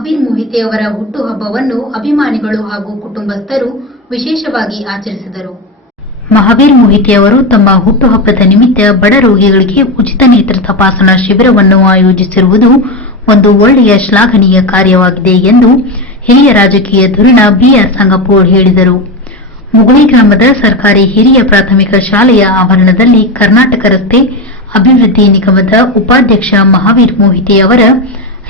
ಮಹಾವೀರ್ ಮೊಹಿತೆ ಅವರ ಹುಟ್ಟುಹಬ್ಬವನ್ನು ಅಭಿಮಾನಿಗಳು ಹಾಗೂ ಕುಟುಂಬಸ್ಥರು ವಿಶೇಷವಾಗಿ ಆಚರಿಸಿದರು. ಮಹಾವೀರ್ ಮೊಹಿತೆ ಅವರು ತಮ್ಮ ಹುಟ್ಟುಹಬ್ಬದ ನಿಮಿತ್ತ ಬಡ ರೋಗಿಗಳಿಗೆ ಉಚಿತ ನೇತ್ರ ತಪಾಸಣಾ ಶಿಬಿರವನ್ನು ಆಯೋಜಿಸಿರುವುದು ಒಂದು ಒಳ್ಳೆಯ ಶ್ಲಾಘನೀಯ ಕಾರ್ಯವಾಗಿದೆ ಎಂದು ಹಿರಿಯ ರಾಜಕೀಯ ಧುರೀಣ ಬಿಆರ್ ಸಂಗಪ್ಪೋಳ್ ಹೇಳಿದರು. ಮುಗುಳಿ ಗ್ರಾಮದ ಸರ್ಕಾರಿ ಹಿರಿಯ ಪ್ರಾಥಮಿಕ ಶಾಲೆಯ ಆವರಣದಲ್ಲಿ ಕರ್ನಾಟಕ ರಸ್ತೆ ಅಭಿವೃದ್ಧಿ ನಿಗಮದ ಉಪಾಧ್ಯಕ್ಷ ಮಹಾವೀರ್ ಮೊಹಿತೆ ಅವರ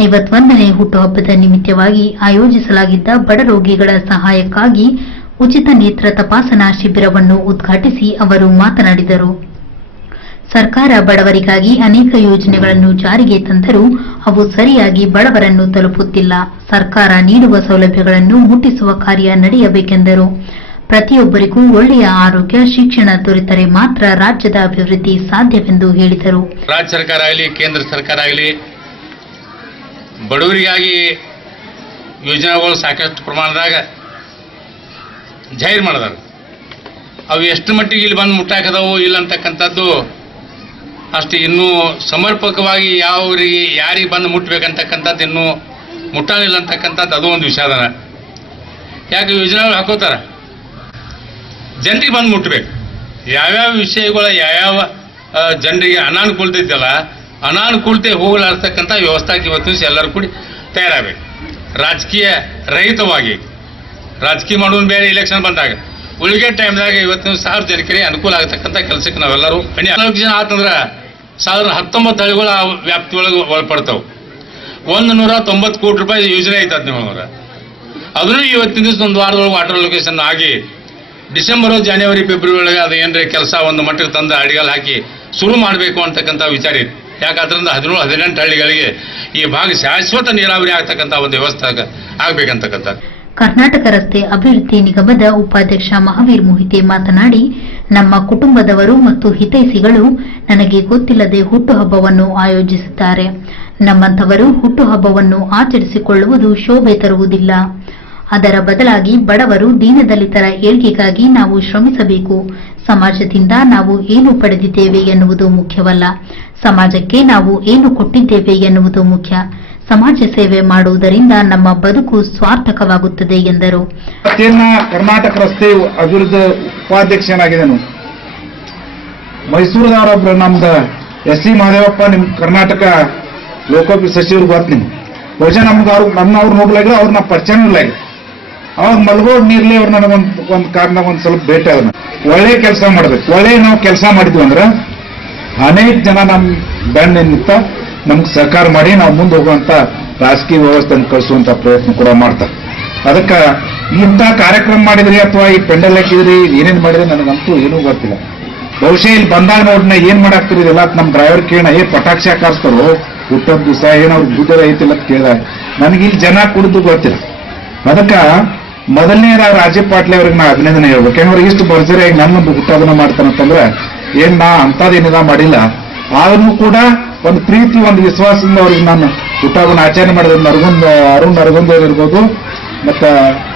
51ನೇ ಹುಟ್ಟುಹಬ್ಬದ ನಿಮಿತ್ತವಾಗಿ ಆಯೋಜಿಸಲಾಗಿದ್ದ ಬಡ ರೋಗಿಗಳ ಸಹಾಯಕ್ಕಾಗಿ ಉಚಿತ ನೇತ್ರ ತಪಾಸಣಾ ಶಿಬಿರವನ್ನು ಉದ್ಘಾಟಿಸಿ ಅವರು ಮಾತನಾಡಿದರು. ಸರ್ಕಾರ ಬಡವರಿಗಾಗಿ ಅನೇಕ ಯೋಜನೆಗಳನ್ನು ಜಾರಿಗೆ ತಂದರೂ ಅವು ಸರಿಯಾಗಿ ಬಡವರನ್ನು ತಲುಪುತ್ತಿಲ್ಲ. ಸರ್ಕಾರ ನೀಡುವ ಸೌಲಭ್ಯಗಳನ್ನು ಮುಟ್ಟಿಸುವ ಕಾರ್ಯ ನಡೆಯಬೇಕೆಂದರು. ಪ್ರತಿಯೊಬ್ಬರಿಗೂ ಒಳ್ಳೆಯ ಆರೋಗ್ಯ, ಶಿಕ್ಷಣ ದೊರೆತರೆ ಮಾತ್ರ ರಾಜ್ಯದ ಅಭಿವೃದ್ಧಿ ಸಾಧ್ಯವೆಂದು ಹೇಳಿದರು. ರಾಜ್ಯ ಸರ್ಕಾರ ಆಗಲಿ, ಕೇಂದ್ರ ಸರ್ಕಾರ ಆಗಲಿ, ಬಡವರಿಗಾಗಿ ಯೋಜನೆಗಳು ಸಾಕಷ್ಟು ಪ್ರಮಾಣದಾಗ ಜಾಹಿರ್ ಮಾಡಿದಾರೆ. ಅವು ಎಷ್ಟು ಮಟ್ಟಿಗೆ ಇಲ್ಲಿ ಬಂದು ಮುಟ್ಟಾಕದವು ಇಲ್ಲ ಅಂತಕ್ಕಂಥದ್ದು ಅಷ್ಟು ಇನ್ನೂ ಸಮರ್ಪಕವಾಗಿ ಯಾರಿಗೆ ಬಂದು ಮುಟ್ಟಬೇಕಂತಕ್ಕಂಥದ್ದು ಇನ್ನೂ ಮುಟ್ಟಾನಿಲ್ಲ ಅಂತಕ್ಕಂಥದ್ದು ಅದು ಒಂದು ವಿಷಯ ಅದ. ಯಾಕೆ ಯೋಜನೆಗಳು ಹಾಕೋತಾರ, ಜನರಿಗೆ ಬಂದು ಮುಟ್ಟಬೇಕು. ಯಾವ್ಯಾವ ವಿಷಯಗಳ ಯಾವ್ಯಾವ ಜನರಿಗೆ ಅನಾನುಕೂಲತೆ ಇದೆಯಲ್ಲ, ಅನಾನುಕೂಲತೆ ಹೋಗಲಾಡ್ತಕ್ಕಂಥ ವ್ಯವಸ್ಥೆಗೆ ಇವತ್ತು ಎಲ್ಲರೂ ಕೂಡಿ ತಯಾರಾಗಬೇಕು. ರಾಜಕೀಯ ರಹಿತವಾಗಿ ರಾಜಕೀಯ ಮಾಡೋದು ಬೇರೆ, ಇಲೆಕ್ಷನ್ ಬಂದಾಗ ಉಳಿಗೆ ಟೈಮ್ದಾಗ ಇವತ್ತಿನ ಸಾರ್ವಜನಿಕರಿಗೆ ಅನುಕೂಲ ಆಗತಕ್ಕಂಥ ಕೆಲಸಕ್ಕೆ ನಾವೆಲ್ಲರೂ 40 ಜನ ಆತಂದ್ರೆ 19 ಹಳ್ಳಿಗಳ ವ್ಯಾಪ್ತಿಯೊಳಗೆ ಒಳಪಡ್ತಾವೆ. 190 ಕೋಟಿ ರೂಪಾಯಿ ಯೋಜನೆ ಐತದ ನಿಮಗೆ. ಅದನ್ನು ಇವತ್ತಿನ ದಿವಸ ಒಂದು ವಾರದೊಳಗೆ ವಾಟರ್ ಲೊಕೇಶನ್ ಆಗಿ ಡಿಸೆಂಬರ್, ಜನವರಿ, ಫೆಬ್ರವರಿ ಒಳಗೆ ಅದು ಏನರೇ ಕೆಲಸ ಒಂದು ಮಟ್ಟಕ್ಕೆ ತಂದು ಅಡಿಗಲ್ ಹಾಕಿ ಶುರು ಮಾಡಬೇಕು ಅಂತಕ್ಕಂಥ ವಿಚಾರ ಇದೆ. ಯಾಕಂದ್ರಿಂದ 17-18 ಹಳ್ಳಿಗಳಿಗೆ ಈ ಭಾಗ ಶಾಶ್ವತ ನೀರಾವರಿ ಆಗ್ತಕ್ಕಂಥ ಒಂದು ವ್ಯವಸ್ಥೆ ಆಗ್ಬೇಕಂತಕ್ಕಂಥ. ಕರ್ನಾಟಕ ರಸ್ತೆ ಅಭಿವೃದ್ಧಿ ನಿಗಮದ ಉಪಾಧ್ಯಕ್ಷ ಮಹಾವೀರ್ ಮೊಹಿತೆ ಮಾತನಾಡಿ, ನಮ್ಮ ಕುಟುಂಬದವರು ಮತ್ತು ಹಿತೈಷಿಗಳು ನನಗೆ ಗೊತ್ತಿಲ್ಲದೆ ಹುಟ್ಟುಹಬ್ಬವನ್ನು ಆಯೋಜಿಸಿದ್ದಾರೆ. ನಮ್ಮಂಥವರು ಹುಟ್ಟುಹಬ್ಬವನ್ನು ಆಚರಿಸಿಕೊಳ್ಳುವುದು ಶೋಭೆ ತರುವುದಿಲ್ಲ. ಅದರ ಬದಲಾಗಿ ಬಡವರು, ದೀನದಲಿತರ ಏಳ್ಗೆಗಾಗಿ ನಾವು ಶ್ರಮಿಸಬೇಕು. ಸಮಾಜದಿಂದ ನಾವು ಏನು ಪಡೆದಿದ್ದೇವೆ ಎನ್ನುವುದು ಮುಖ್ಯವಲ್ಲ, ಸಮಾಜಕ್ಕೆ ನಾವು ಏನು ಕೊಟ್ಟಿದ್ದೇವೆ ಎನ್ನುವುದು ಮುಖ್ಯ. ಸಮಾಜ ಸೇವೆ ಮಾಡುವುದರಿಂದ ನಮ್ಮ ಬದುಕು ಸಾರ್ಥಕವಾಗುತ್ತದೆ ಎಂದರು. ಕರ್ನಾಟಕ ರಸ್ತೆ ಅಭಿವೃದ್ಧಿ ಉಪಾಧ್ಯಕ್ಷನಾಗಿದ್ದನು. ಮೈಸೂರದವರೊಬ್ಬರು ನಮ್ದು ಎಸ್ ಸಿ ಮಹದೇವಪ್ಪ, ನಿಮ್ ಕರ್ನಾಟಕ ಲೋಕೋಪಯೋಗಿ ಸಚಿವರು ಗೊತ್ತು ನಿಮ್ಗೆ. ಬಹುಶಃ ನಮ್ಗೆ ಅವ್ರು ನೋಡ್ಲಾಗಿಲ್ಲ, ಅವ್ರನ್ನ ಪರಿಚಯ ಇಲ್ಲ. ಅವಾಗ ಮಲ್ಗೋಡ್ ನೀರ್ಲಿ ಅವ್ರು ನನಗೊಂದು ಕಾರಣದಾಗ ಒಂದು ಸ್ವಲ್ಪ ಭೇಟಿ ಅದನ್ನ ಒಳ್ಳೆ ಕೆಲಸ ಮಾಡ್ಬೇಕು. ಒಳ್ಳೆ ನಾವು ಕೆಲಸ ಮಾಡಿದ್ವಿ ಅಂದ್ರೆ ಅನೇಕ ಜನ ನಮ್ ಬೆನ್ನ ನಿಂತ ನಮ್ಗೆ ಸಹಕಾರ ಮಾಡಿ ನಾವು ಮುಂದೆ ಹೋಗುವಂತ ರಾಜಕೀಯ ವ್ಯವಸ್ಥೆಯನ್ನು ಕಳಿಸುವಂತ ಪ್ರಯತ್ನ ಕೂಡ ಮಾಡ್ತಾರೆ. ಅದಕ್ಕೆ ಇಂಥ ಕಾರ್ಯಕ್ರಮ ಮಾಡಿದ್ರಿ ಅಥವಾ ಈ ಪೆಂಡಲ್ ಹಾಕಿದ್ರಿ, ಏನೇನು ಮಾಡಿದ್ರಿ ನನಗಂತೂ ಏನೂ ಗೊತ್ತಿಲ್ಲ. ಬಹುಶಃ ಇಲ್ಲಿ ಬಂದಾಗ ನೋಡ್ನ ಏನ್ ಮಾಡಾಕ್ತಿರಿ ಎಲ್ಲ ನಮ್ ಡ್ರೈವರ್ ಕೇಳ ಪಟಾಕ್ಷಿ ಹಾಕಾರ್ಸ್ತಾರೋ ಹುಟ್ಟದ ದಿವಸ ಏನವ್ರು ದುಡ್ಡು ಐತಿಲ್ಲ ಅಂತ ಕೇಳಿದಾಗ ನನಗೆ ಇಲ್ಲಿ ಜನ ಕುಡಿದು ಗೊತ್ತಿಲ್ಲ. ಅದಕ್ಕೆ ಮೊದಲನೇ ರಾಜೀವ್ ಪಾಟ್ಲೆ ಅವ್ರಿಗೆ ನಾ ಅಭಿನಂದನೆ ಹೇಳ್ಬೇಕು. ಯಾಕಂದ್ರೆ ಇಷ್ಟು ಭರ್ಜರಿಯಾಗಿ ನನ್ನೊಂದು ಹುಟ್ಟದನ್ನ ಮಾಡ್ತಾನಂತಂದ್ರೆ ಏನ್ ನಾ ಅಂತದೇನಿದ ಮಾಡಿಲ್ಲ, ಆದ್ರೂ ಕೂಡ ಒಂದು ಪ್ರೀತಿ, ಒಂದು ವಿಶ್ವಾಸದಿಂದ ಅವ್ರಿಗೆ ನಾನು ಹುಟ್ಟದನ್ನ ಆಚರಣೆ ಮಾಡಿದ ಅರುಣ್ ನರಗುಂದ್ ಇರ್ಬೋದು, ಮತ್ತ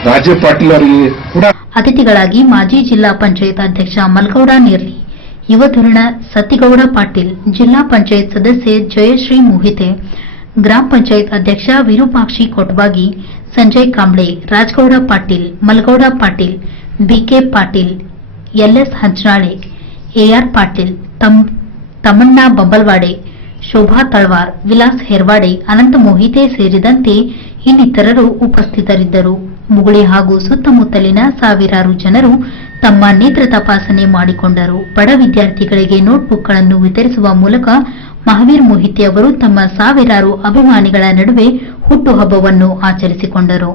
ರಾಜೀವ್ ಪಾಟೀಲ್ ಅವರಿಗೆ ಕೂಡ. ಅತಿಥಿಗಳಾಗಿ ಮಾಜಿ ಜಿಲ್ಲಾ ಪಂಚಾಯತ್ ಅಧ್ಯಕ್ಷ ಮಲ್ಗೌಡ ನೀರ್ಲಿ, ಯುವ ಧುರೀಣ ಸತಿಗೌಡ ಪಾಟೀಲ್, ಜಿಲ್ಲಾ ಪಂಚಾಯತ್ ಸದಸ್ಯೆ ಜಯಶ್ರೀ ಮೊಹಿತೆ, ಗ್ರಾಮ ಪಂಚಾಯತ್ ಅಧ್ಯಕ್ಷ Virupakshi Kotbagi, Sanjay Kamble, Rajgouda Patil, Malgouda Patil, B K Patil, L S Hanchanale, A R Patil, Tammanna Babbalwade, Shobha Talwar, Vilas Herwade, Anant Mohite ಸೇರಿದಂತೆ ಇನ್ನಿತರರು ಉಪಸ್ಥಿತರಿದ್ದರು. ಮುಗುಳಿ ಹಾಗೂ ಸುತ್ತಮುತ್ತಲಿನ ಸಾವಿರಾರು ಜನರು ತಮ್ಮ ನೇತ್ರ ತಪಾಸಣೆ ಮಾಡಿಕೊಂಡರು. ಬಡ ವಿದ್ಯಾರ್ಥಿಗಳಿಗೆ ನೋಟ್ಬುಕ್ಗಳನ್ನು ವಿತರಿಸುವ ಮೂಲಕ ಮಹಾವೀರ್ ಮೊಹಿತೆ ಅವರು ತಮ್ಮ ಸಾವಿರಾರು ಅಭಿಮಾನಿಗಳ ನಡುವೆ ಹುಟ್ಟುಹಬ್ಬವನ್ನು ಆಚರಿಸಿಕೊಂಡರು.